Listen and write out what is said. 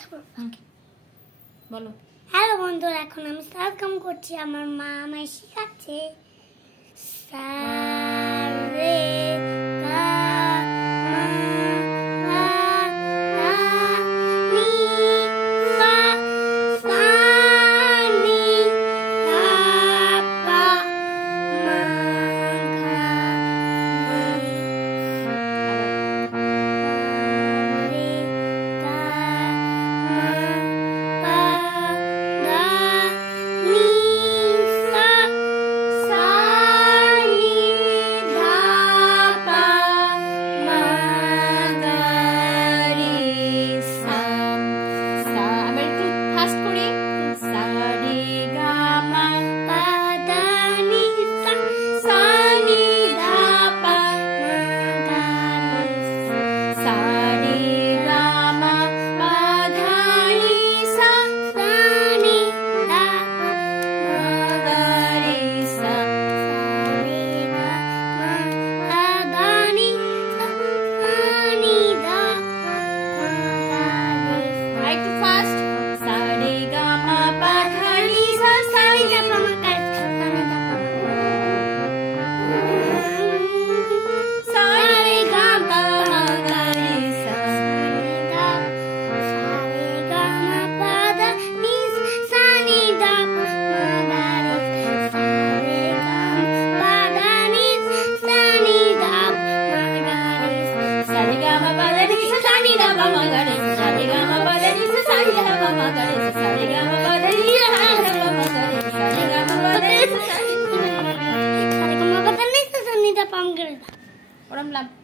কথা বলবো। বলো। হ্যালো বন্ধুরা, এখন আমি সাদ কাম করছি। আমার মা আমায় শেখাচ্ছে সা রে গা মা পা ধা নি সা সা নি ধা পা মা গা রে গা মা পা ধা নি সা সা নি ধা পা মা গা রে সা। আবার একটু ফাস্ট করি। সা রে গা মা পা ধা নি সা সা নি ধা পা মা গা রে সা রে গা মা পা ধা নি সা সা নি ধা মা গা রে সা। রে গা মা পা ধা নি সা সা নি ধা মা গা রে সা। আর একটু ফাস্ট। সা রে গা মা পা ধা নি সা সা নি ধা পা মা গা রে সা। সা রে গা মা মা গা রে সা। সা রে গা মা পা ধা নি সা সা নি ধা পা মা গা রে সা। সা রে গা মা পা ধা নি সা সা নি ধা পা মা গা রে সা। সা রে গা মা পা ধা নি সা সা নি ধা পা মা গা রে সা। সা রে গা মা পা ধা নি সা সা নি। ওরম লাভ।